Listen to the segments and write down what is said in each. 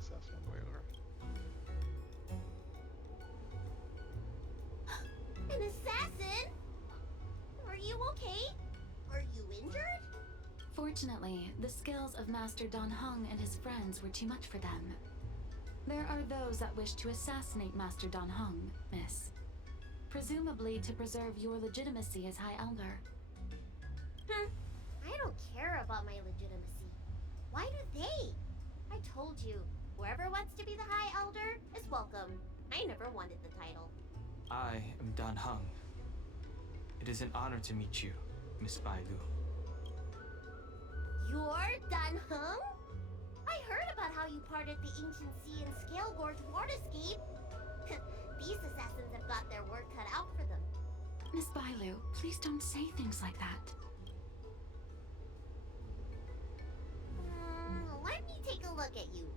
assassin whaler. An assassin? Are you okay? Are you injured? Fortunately, the skills of Master Dan Heng and his friends were too much for them. There are those that wish to assassinate Master Dan Heng, miss. Presumably to preserve your legitimacy as High Elder. I don't care about my legitimacy. Why do they? I told you, whoever wants to be the High Elder is welcome. I never wanted the title. I am Dan Heng. It is an honor to meet you, Miss Bailu. You're Dan Heng? I heard about how you parted the ancient sea in Scalegorge Waterscape. These assassins have got their work cut out for them. Miss Bailu, please don't say things like that. Let me take a look at you.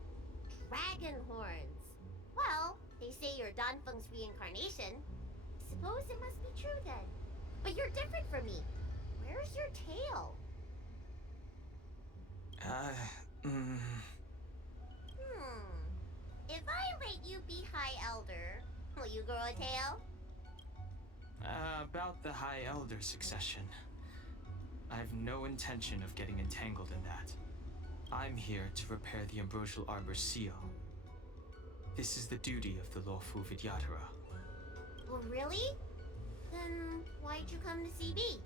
Dragon horns. Well, they say you're Dan Feng's reincarnation. Suppose it must be true then. But you're different from me. Where's your tail? If I let you be High Elder, will you grow a tail? About the High Elder succession. I have no intention of getting entangled in that. I'm here to repair the Ambrosial Arbor's seal. This is the duty of the lawful Vidyadhara. Oh, really? Then why'd you come to CB?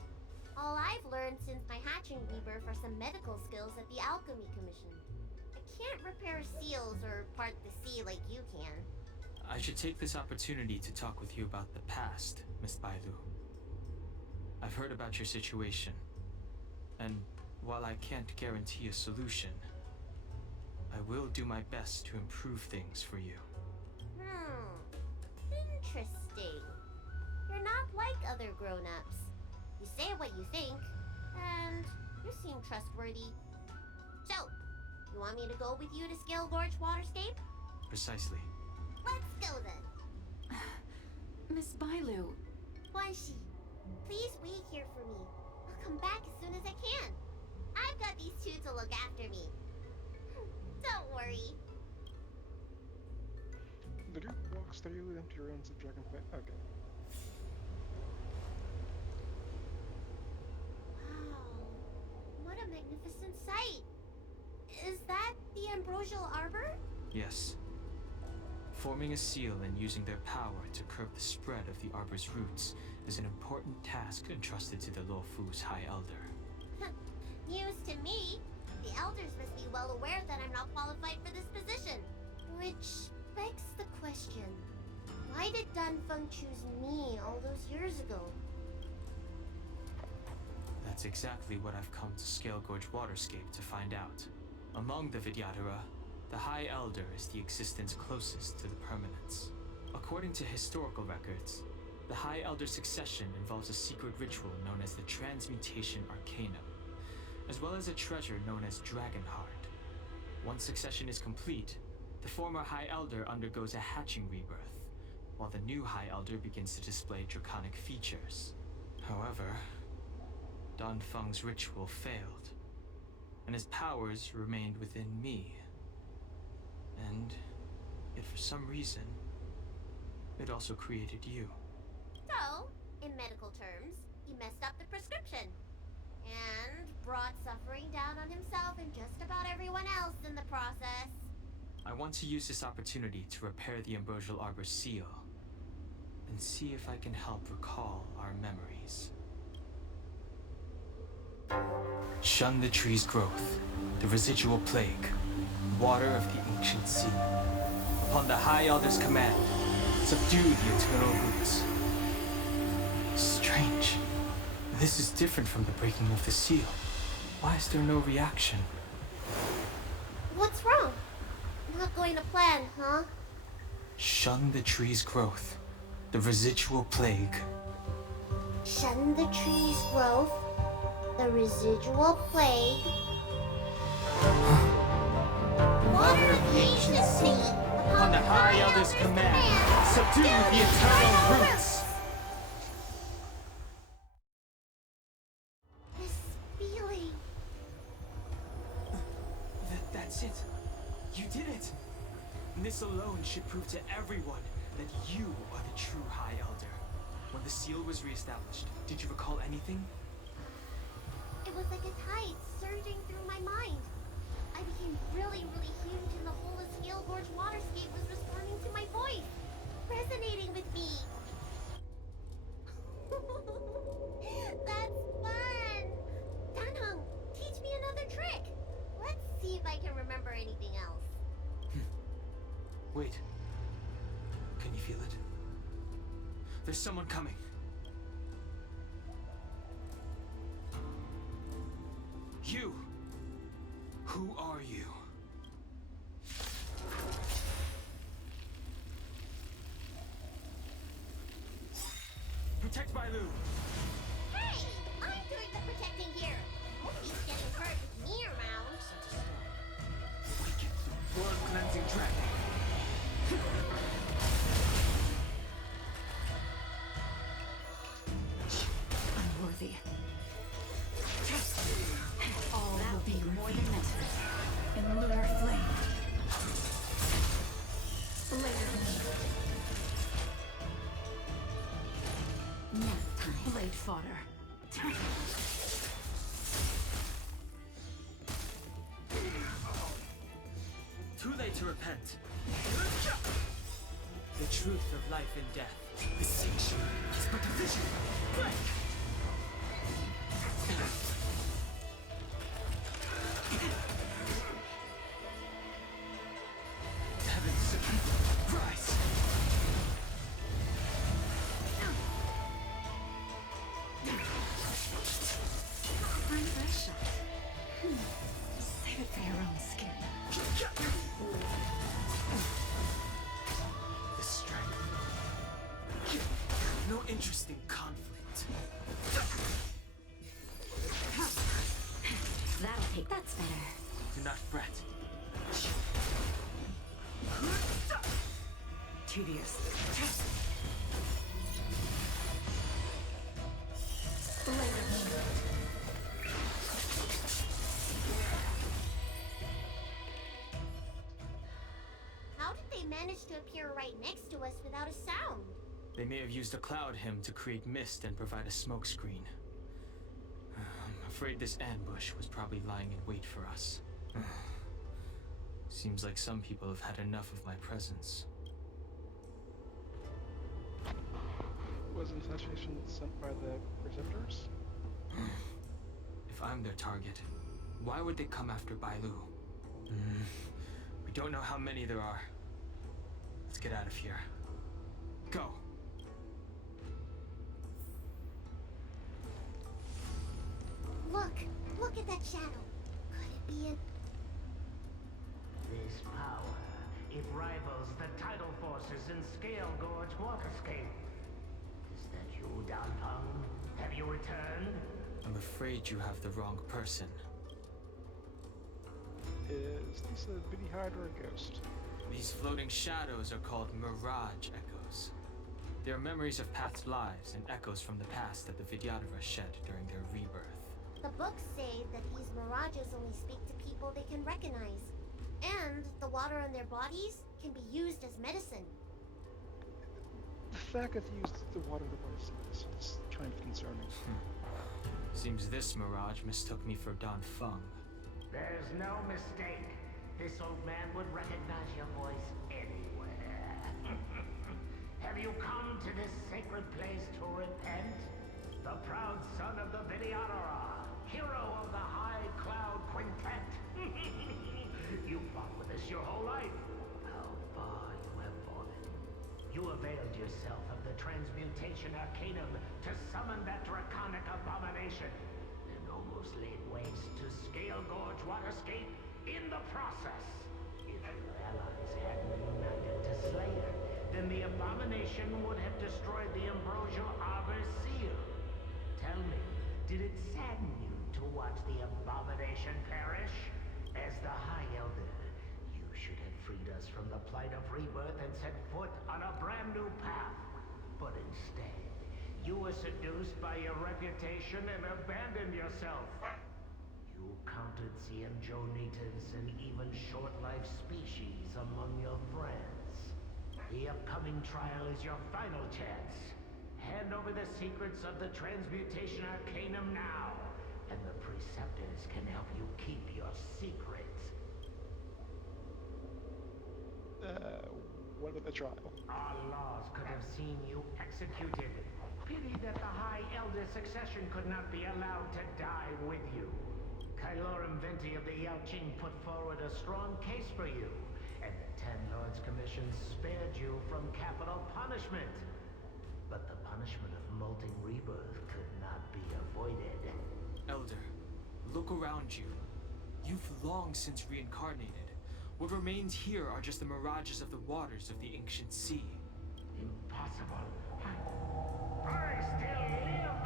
All I've learned since my hatching rebirth are some medical skills at the Alchemy Commission. I can't repair seals or part the sea like you can. I should take this opportunity to talk with you about the past, Miss Bailu. I've heard about your situation, and while I can't guarantee a solution, I will do my best to improve things for you. Interesting. You're not like other grown-ups. You say what you think, and you seem trustworthy. So, you want me to go with you to Scalegorge Waterscape? Precisely. Let's go then. Miss Bailu. Guanxi, please wait here for me. I'll come back as soon as I can. I've got these two to look after me. Don't worry. The Duke walks through the empty ruins of Dragonflight. Okay. Wow. What a magnificent sight. Is that the Ambrosial Arbor? Yes. Forming a seal and using their power to curb the spread of the Arbor's roots is an important task entrusted to the Luofu's High Elder. News to me. The elders must be well aware that I'm not qualified for this position. Which begs the question, why did Dan Feng choose me all those years ago? That's exactly what I've come to Scalegorge Waterscape to find out. Among the Vidyadhara, the High Elder is the existence closest to the permanence. According to historical records, the High Elder succession involves a secret ritual known as the Transmutation Arcanum, as well as a treasure known as Dragonheart. Once succession is complete, the former High Elder undergoes a hatching rebirth, while the new High Elder begins to display draconic features. However, Dan Feng's ritual failed, and his powers remained within me. And yet for some reason, it also created you. So, in medical terms, he messed up the prescription. And brought suffering down on himself and just about everyone else in the process. I want to use this opportunity to repair the Ambrosial Arbor's seal, and see if I can help recall our memories. Shun the tree's growth, the residual plague, water of the ancient sea. Upon the High Elder's command, subdue the eternal roots. Strange. This is different from the breaking of the seal. Why is there no reaction? What's wrong? Not going to plan, huh? Shun the tree's growth, the residual plague. Shun the tree's growth, the residual plague. Water of the ancient sea. Upon the High Elder's command, subdue the eternal roots. This feeling. That's it. You did it. And this alone should prove to everyone that you are the true High Elder. When the seal was reestablished, did you recall anything? It was like a tide surging through my mind. I became really huge and the whole of Scalegorge Waterscape was responding to my voice, resonating with me. That's fun! Dan Heng, teach me another trick. Let's see if I can remember anything else. Wait. Can you feel it? There's someone coming. You! Who are you? Protect Bailu! Hey! I'm doing the protecting here. Nobody's getting hurt with me around. Awaken the blood-cleansing dragon! Unworthy. All that will be more than met in lunar flame. Later. Nap time. Blade fodder. Too late to repent. The truth of life and death. The sanction is but a vision. Heavens, rise! Reverse shot. Save it for your own skin. The strength. No interest in conflict. That'll take. That's better. Do not fret. Tedious. Later. How did they manage to appear right next to us without a sound? They may have used a cloud hymn to create mist and provide a smokescreen. I'm afraid this ambush was probably lying in wait for us. Seems like some people have had enough of my presence. Was infestation sent by the Preceptors? If I'm their target, why would they come after Bailu? We don't know how many there are. Let's get out of here. Go! Look at that shadow. Could it be in... This power, it rivals the tidal forces in Scalegorge Waterscape. Is that you, Dan Heng? Have you returned? I'm afraid you have the wrong person. Is this a bitty Hydra ghost? These floating shadows are called mirage echoes. They are memories of past lives and echoes from the past that the Vidyadhara shed during their rebirth. The books say that these mirages only speak to people they can recognize. And the water on their bodies can be used as medicine. The fact that they used the water the way is kind of concerning. Seems this mirage mistook me for Dan Feng. There's no mistake. This old man would recognize your voice anywhere. Have you come to this sacred place to repent? The proud son of the Vidyadhara, hero of the High Cloud Quintet. You fought with us your whole life. How far you have fallen. You availed yourself of the transmutation arcanum to summon that draconic abomination, and almost laid waste to Scalegorge Waterscape in the process. If your allies hadn't united to slay her, then the abomination would have destroyed the Ambrosial Arbor seal. Tell me, did it sadden you to watch the abomination perish? As the High Elder, you should have freed us from the plight of rebirth and set foot on a brand new path. But instead, you were seduced by your reputation and abandoned yourself. You You counted Jonitas and even short-life species among your friends. The upcoming trial is your final chance. Hand over the secrets of the Transmutation Arcanum now, and the Preceptors can help you keep your secret. What about the trial? Our laws could have seen you executed. Pity that the High Elder succession could not be allowed to die with you. Kylorum Venti of the Yaoqing put forward a strong case for you, and the Ten Lords Commission spared you from capital punishment. But the punishment of molting rebirth could not be avoided. Elder, look around you. You've long since reincarnated. What remains here are just the mirages of the waters of the ancient sea. Impossible. I still live!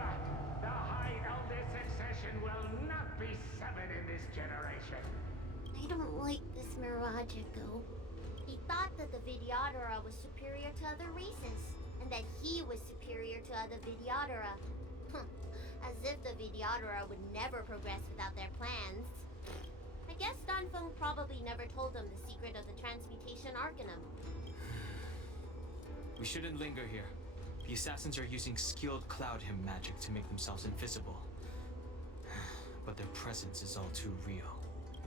The High Elder succession will not be severed in this generation. I don't like this Mirage Echo. He thought that the Vidyadhara was superior to other races, and that he was superior to other Vidyadhara. As if the Vidyadhara would never progress without their plans. I guess Dan Feng probably never told them the secret of the Transmutation Arcanum. We shouldn't linger here. The assassins are using skilled cloud hymn magic to make themselves invisible. But their presence is all too real.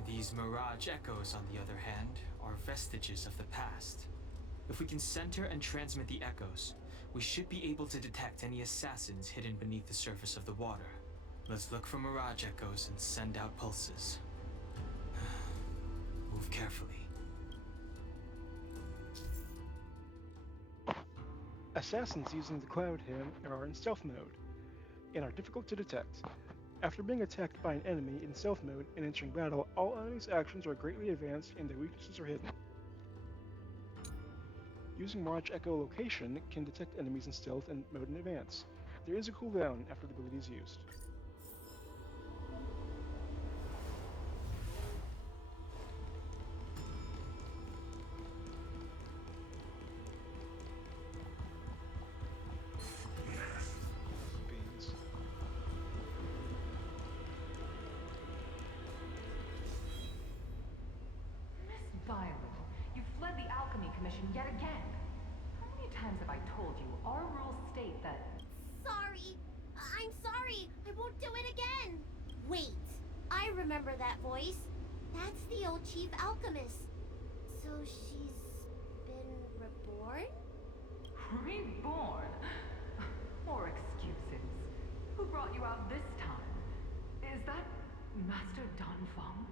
These mirage echoes, on the other hand, are vestiges of the past. If we can center and transmit the echoes, we should be able to detect any assassins hidden beneath the surface of the water. Let's look for mirage echoes and send out pulses. Move carefully. Assassins using the cloud hymn are in stealth mode and are difficult to detect. After being attacked by an enemy in stealth mode and entering battle, all enemies' actions are greatly advanced and their weaknesses are hidden. Using Mirage Echo Location can detect enemies in stealth and mode in advance. There is a cooldown after the ability is used. Beans. Miss Bailu, you fled the Alchemy Commission yet again. How many times have I told you our rules state that... Sorry. I'm sorry. I won't do it again. Wait. I remember that voice. That's the old chief alchemist. So she's been reborn? Reborn? More excuses. Who brought you out this time? Is that Master Dan Feng?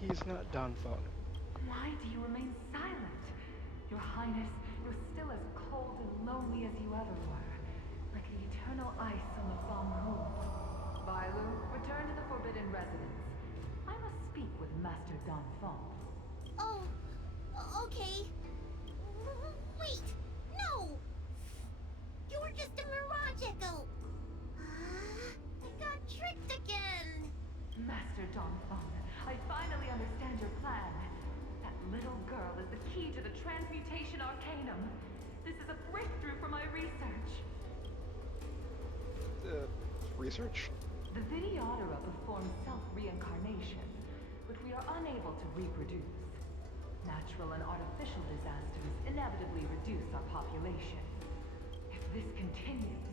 He's not Dan Feng. Why do you remain silent? Your Highness, you're still as cold and lonely as you ever were. Like the eternal ice on the Fanghu. Bailu, return to the Forbidden Residence. I must speak with Master Dan Feng. Oh, okay. Wait, no! You're just a mirage echo. I got tricked again. Master Dan Feng, I finally understand your plan. That little girl is the key to the Transmutation Arcanum. This is a breakthrough for my research. Research? The Vidyadhara perform self-reincarnation, but we are unable to reproduce. Natural and artificial disasters inevitably reduce our population. If this continues,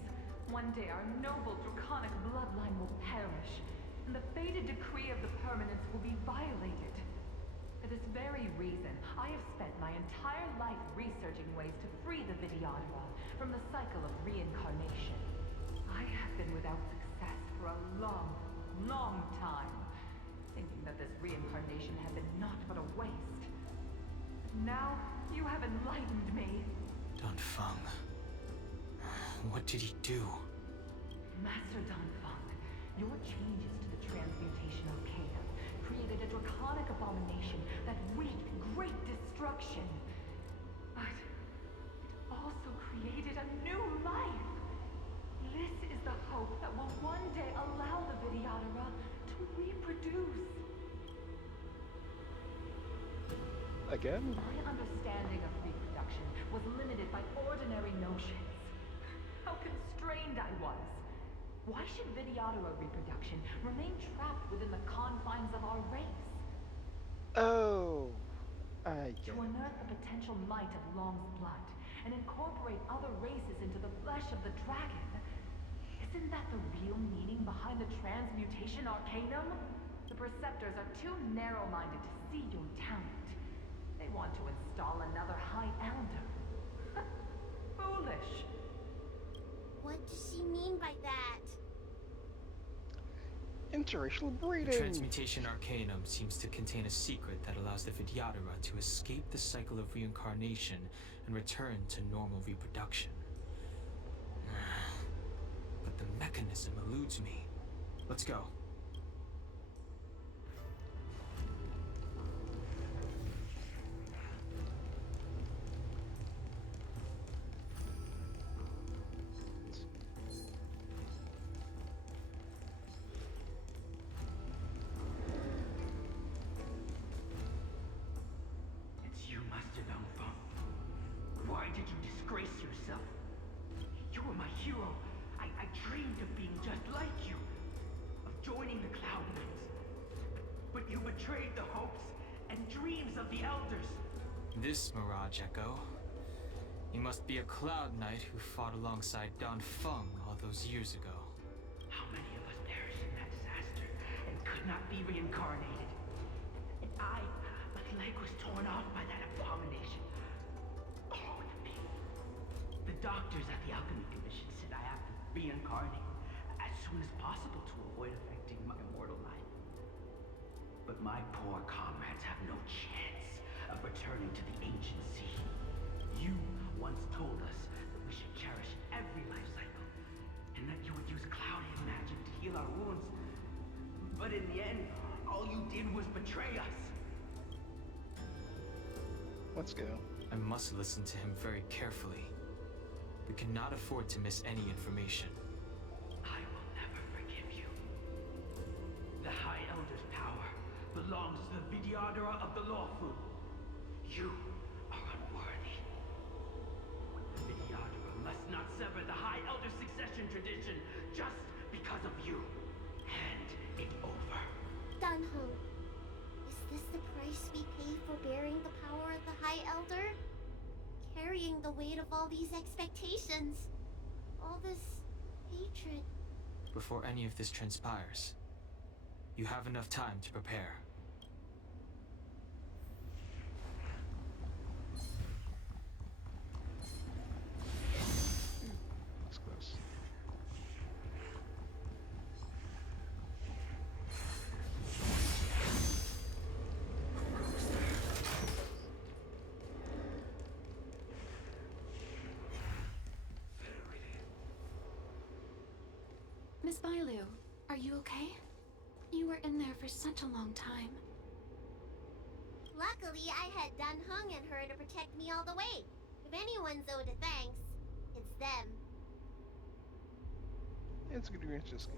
one day our noble draconic bloodline will perish, and the fated decree of the permanence will be violated. For this very reason, I have spent my entire life researching ways to free the Vidyadhara from the cycle of reincarnation. I have been without success for a long, long time, thinking that this reincarnation had been naught but a waste. Now, you have enlightened me. Dan Feng. What did he do? Master Dan Feng, your changes to the Transmutation Arcanum created a draconic abomination that wreaked great destruction. But it also created a new life. This is the hope that will one day allow the Vidyadhara to reproduce. Again? My understanding of reproduction was limited by ordinary notions. How constrained Why should Vidyadhara reproduction remain trapped within the confines of our race? Oh, I To get it. unearth the potential might of Long's blood and incorporate other races into the flesh of the dragon. Isn't that the real meaning behind the transmutation arcanum? The Preceptors are too narrow-minded to see your talent. They want to install another High Elder. Foolish. What does she mean by that? Interracial The breeding! Transmutation Arcanum seems to contain a secret that allows the Vidyadhara to escape the cycle of reincarnation and return to normal reproduction. But the mechanism eludes me. Let's go. It's you, Master Dan Heng. Why did you disgrace yourself? You were my hero. I dreamed of being just like you. Of joining the Cloud Knights. But you betrayed the hopes and dreams of the Elders. This Mirage Echo. He must be a Cloud Knight who fought alongside Dan Feng all those years ago. How many of us perished in that disaster and could not be reincarnated? And my leg was torn off by that abomination. Oh, the pain. The doctors at the Alchemy Commission said I have to reincarnate as soon as possible to avoid affecting my immortal life. But my poor comrades have no chance of returning to the ancient sea. You once told us that we should cherish every life cycle, and that you would use clouded magic to heal our wounds. But in the end, all you did was betray us. Let's go. I must listen to him very carefully. We cannot afford to miss any information. I will never forgive you. The High Elder's power belongs to the Vidyadhara of the Lawful. You are unworthy. The Vidyadhara must not sever the High Elder succession tradition just because of you. Hand it over. Dan Heng, is this the price we pay for bearing the power of the High Elder? Carrying the weight of all these expectations. All this hatred. Before any of this transpires, you have enough time to prepare. Looks close. Miss Bailu, are you okay? You were in there for such a long time. Luckily, I had Dan Heng and her to protect me all the way. If anyone's owed a thanks, it's them. It's a good range to escape.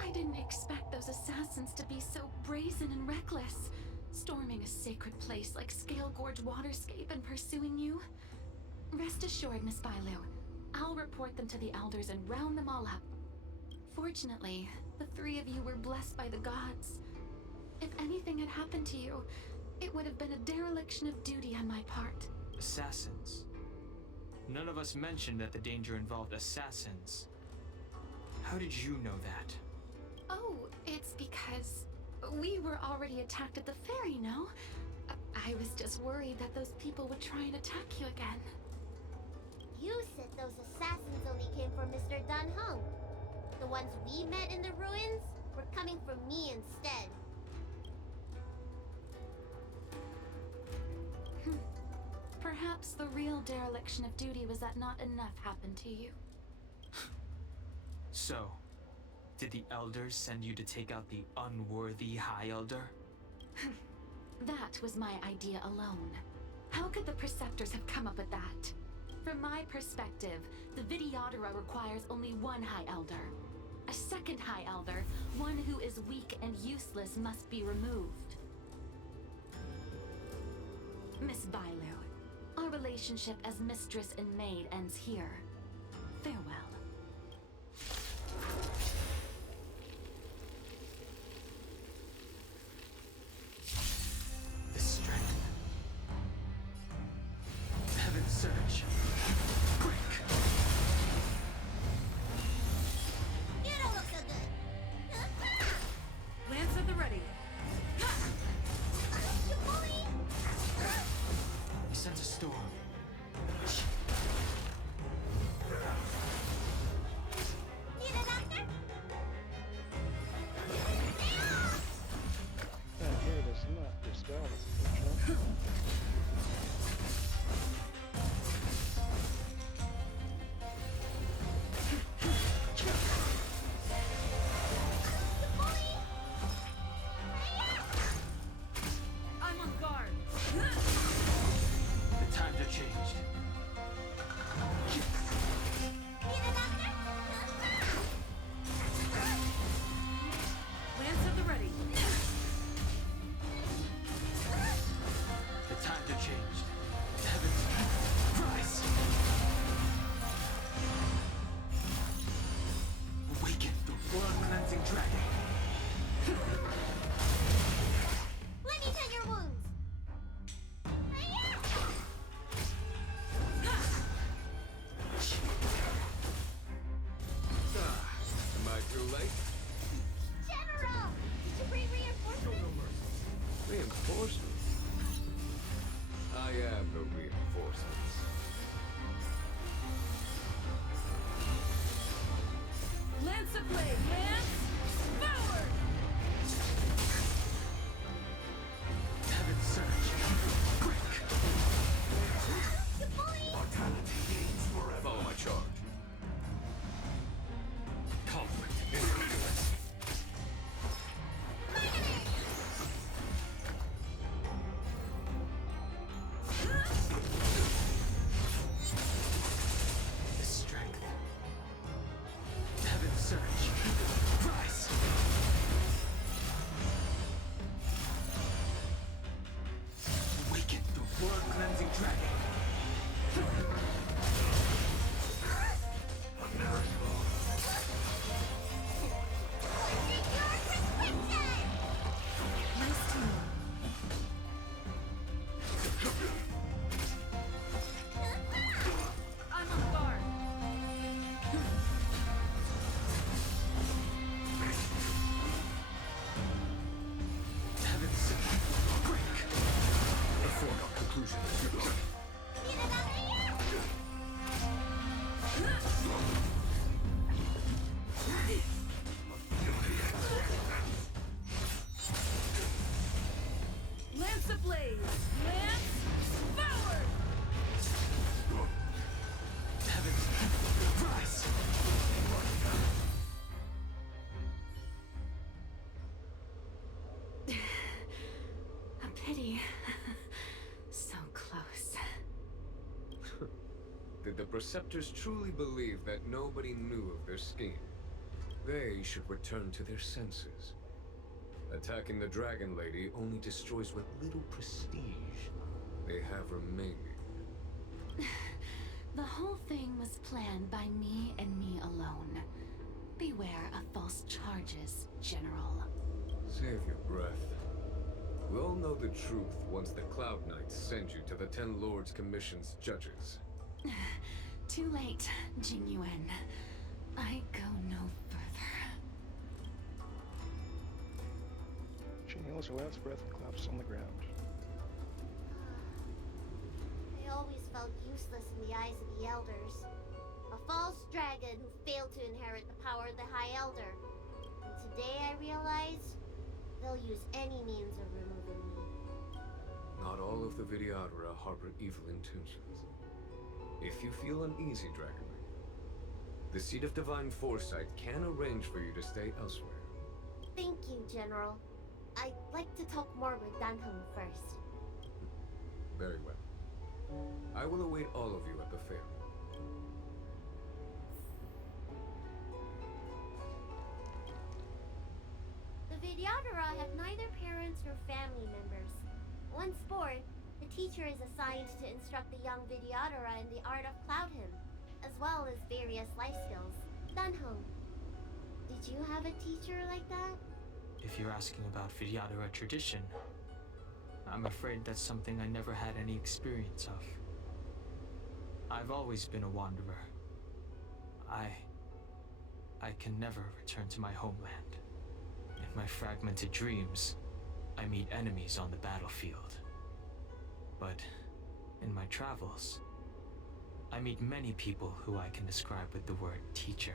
I didn't expect those assassins to be so brazen and reckless, storming a sacred place like Scalegorge Waterscape and pursuing you. Rest assured, Miss Bailu, I'll report them to the elders and round them all up. Fortunately, the three of you were blessed by the gods. If anything had happened to you, it would have been a dereliction of duty on my part. Assassins. None of us mentioned that the danger involved assassins. How did you know that? Oh, it's because we were already attacked at the ferry, no? I was just worried that those people would try and attack you again. You said those assassins only came from Mr. Dan Heng. The ones we met in the ruins were coming from me instead. Perhaps the real dereliction of duty was that not enough happened to you. So, did the elders send you to take out the unworthy High Elder? That was my idea alone. How could the Preceptors have come up with that? From my perspective, the Vidyadhara requires only one High Elder. A second High Elder, one who is weak and useless, must be removed. Miss Bailu, Our relationship as mistress and maid ends here. Farewell. The strength. Heaven's surge. Quick! You don't look so good. Lance at the ready. You bully! He sends a storm. Need a doctor? And here it is not dispelled, unfortunately. I'm on guard. The times are changed. Need a doctor? Lance at the ready. The times are changed. Heavens rise. Awaken the blood-cleansing dragon. Let me tend your wounds. Am I too late? General! Did you bring reinforcements? Reinforcements? I am the reinforcements. Lance of blade. Lance! Forward! Heaven's surge. Quick! You bully! Follow my charge. Conflict is ridiculous. The strength. Heaven's surge. Rise! Awaken the blood-cleansing dragon. Nice to know. I'm on guard. Heaven's surge. Quick! A foregone conclusion. Lance ablaze! Lance! Forward! Heavens rise! A pity. So close. Did the Preceptors truly believe that nobody knew of their scheme? They should return to their senses. Attacking the Dragon Lady only destroys what little prestige they have remaining. The whole thing was planned by me and me alone. Beware of false charges, General. Save your breath. We'll know the truth once the Cloud Knights send you to the Ten Lords Commission's judges. Too late, Jing Yuan. I go no further. She inhales her last breath and collapses on the ground. I always felt useless in the eyes of the elders. A false dragon who failed to inherit the power of the High Elder. And today I realized they'll use any means of removing me. Not all of the Vidyadhara harbor evil intentions. If you feel uneasy, Dragon Lady, the Seat of Divine Foresight can arrange for you to stay elsewhere. Thank you, General. I'd like to talk more with Dan Heng first. Very well. I will await all of you at the fair. The Vidyadhara have neither parents nor family members. Once born, The teacher is assigned to instruct the young Vidyadhara in the art of Cloud Hymn, as well as various life skills. Dan Heng, did you have a teacher like that? If you're asking about Vidyadhara tradition, I'm afraid that's something I never had any experience of. I've always been a wanderer. I can never return to my homeland. In my fragmented dreams, I meet enemies on the battlefield. But in my travels, I meet many people who I can describe with the word teacher.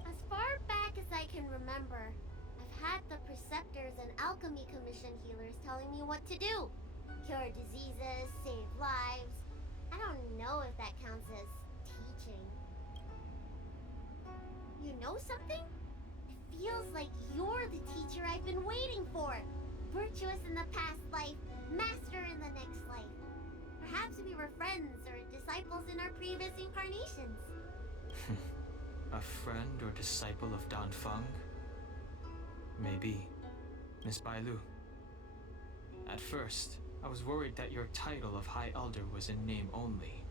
As far back as I can remember, I've had the preceptors and alchemy commission healers telling me what to do. Cure diseases, save lives. I don't know if that counts as teaching. You know something? It feels like you're the teacher I've been waiting for. Virtuous in the past life, master in the next life. Perhaps we were friends or disciples in our previous incarnations. A friend or disciple of Dan Feng? Maybe. Miss Bailu. At first, I was worried that your title of High Elder was in name only,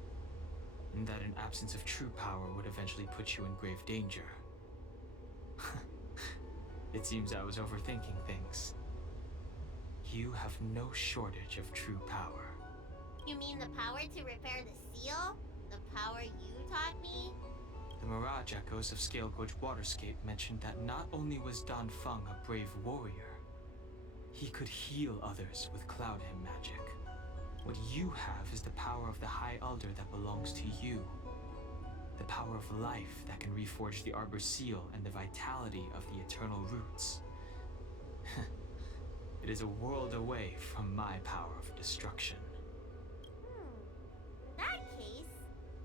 and that an absence of true power would eventually put you in grave danger. It seems I was overthinking things. You have no shortage of true power. You mean the power to repair the seal? The power you taught me? The Mirage Echoes of Scalegorge Waterscape mentioned that not only was Dan Feng a brave warrior, he could heal others with Cloud Hymn magic. What you have is the power of the High Elder that belongs to you. The power of life that can reforge the Arbor Seal and the vitality of the eternal roots. It is a world away from my power of destruction. In that case,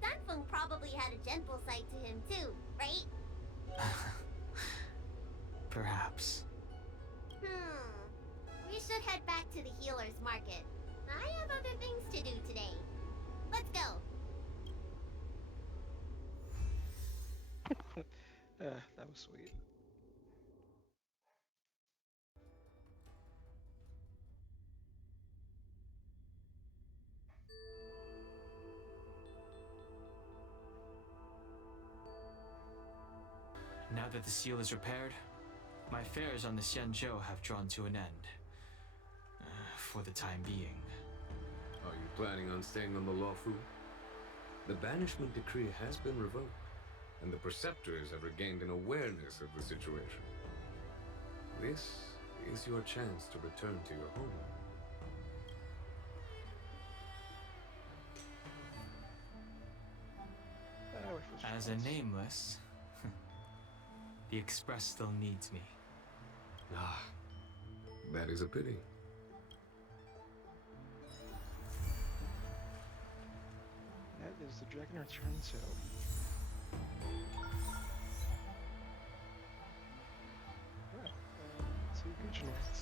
Danfeng probably had a gentle side to him too, right? Perhaps. We should head back to the healer's market. I have other things to do today. Let's go. That was sweet. Now that the seal is repaired, my affairs on the Xianzhou have drawn to an end. For the time being. Are you planning on staying on the Lawfu? The banishment decree has been revoked, and the preceptors have regained an awareness of the situation. This is your chance to return to your home. As a nameless, the Express still needs me. Ah, that is a pity. That is the Dragon Returns home. Well, two Gujanets.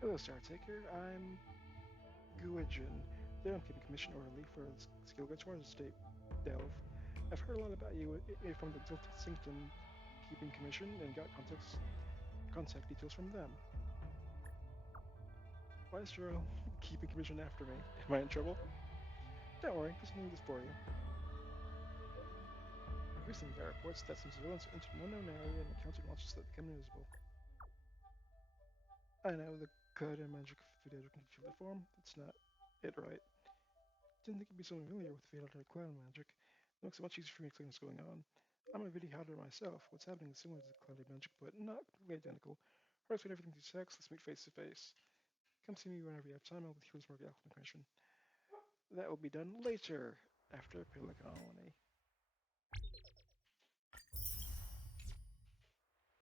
Hello, Star Taker. I'm Guijin, the Keeping Commission orderly for the Scalegorge Waterscape Delve. I've heard a lot about you from the Exalted Sanctum Keeping Commission and got contact details from them. Why is your Keeping Commission after me? Am I in trouble? Don't worry, just need this for you. Recently got reports that some civilians entered an unknown area and encountered monsters that become invisible. I know the code and magic video can feel the form. That's not it, right? Didn't think you'd be so familiar with the fatal cloud magic. It makes it much easier for me to explain what's going on. I'm a Vidyadhara myself. What's happening is similar to the cloud magic, but not completely identical. Hard to explain everything through text. Let's meet face to face. Come see me whenever you have time. I'll be Heroes Market Alchemy Commission. That will be done later, after Pelican Colony.